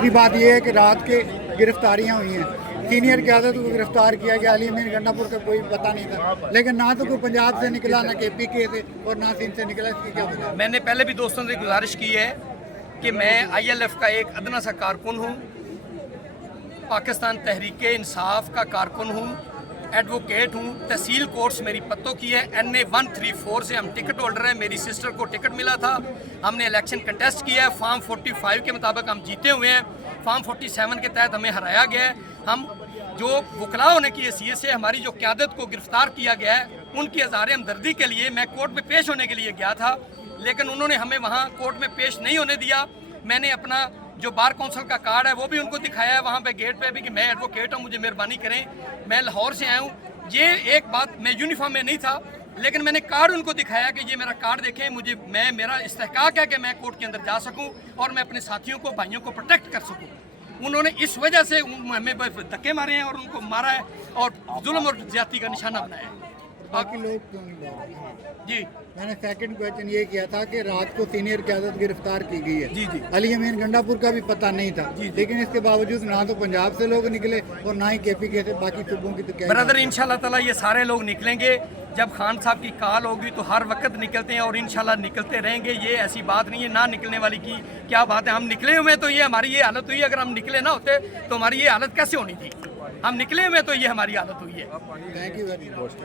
दूसरी बात यह है कि रात के गिरफ्तारियां हुई हैं, सीनियर क़यादत को गिरफ्तार किया गया, अली अमीन गंडापुर का कोई पता नहीं था, लेकिन ना तो कोई पंजाब से निकला, ना KPK से और ना सिंध से निकला। इसकी क्या वजह? मैंने पहले भी दोस्तों से गुजारिश की है कि मैं ILF का एक अदना सा कारकुन हूँ, पाकिस्तान तहरीक इंसाफ का कारकुन हूँ, एडवोकेट हूँ, तहसील कोर्स मेरी पत्तों की है, NA 134 से हम टिकट होल्डर हैं। मेरी सिस्टर को टिकट मिला था, हमने इलेक्शन कंटेस्ट किया है, फॉर्म 45 के मुताबिक हम जीते हुए हैं, फॉर्म 47 के तहत हमें हराया गया है। हम जो वकला होने की हैसियत से हमारी जो क़यादत को गिरफ्तार किया गया है, उनकी इज़हार हमदर्दी के लिए मैं कोर्ट में पेश होने के लिए गया था, लेकिन उन्होंने हमें वहाँ कोर्ट में पेश नहीं होने दिया। मैंने अपना जो बार काउंसिल का कार्ड है वो भी उनको दिखाया है वहाँ पे गेट पे भी कि मैं एडवोकेट हूँ, मुझे मेहरबानी करें, मैं लाहौर से आया हूँ। ये एक बात, मैं यूनिफॉर्म में नहीं था, लेकिन मैंने कार्ड उनको दिखाया कि ये मेरा कार्ड देखें, मुझे मेरा इस्तेहकाक है कि मैं कोर्ट के अंदर जा सकूँ और मैं अपने साथियों को, भाइयों को प्रोटेक्ट कर सकूँ। उन्होंने इस वजह से हमें धक्के मारे हैं और उनको मारा है और जुल्म और ज्यादती का निशाना बनाया है। बाकी लोग क्यों नहीं बोल रहे? जी, मैंने सेकंड क्वेश्चन ये किया था कि रात को सीनियर क़यादत गिरफ्तार की गई है। जी जी। अली अमीन गंडापुर का भी पता नहीं था, लेकिन इसके बावजूद ना तो पंजाब से लोग निकले और ना ही KPK से, बाकी सूबों की तो क्या ब्रदर इंशाल्लाह ताला ये सारे लोग निकलेंगे। जब खान साहब की कॉल होगी तो हर वक्त निकलते हैं और इंशाल्लाह निकलते रहेंगे। ये ऐसी बात नहीं है ना निकलने वाली की क्या बात है। हम निकले हुए तो ये हमारी ये हालत हुई। अगर हम निकले ना होते तो हमारी ये हालत कैसे होनी थी। हम निकले हुए तो ये हमारी हालत हुई है। Thank you very much.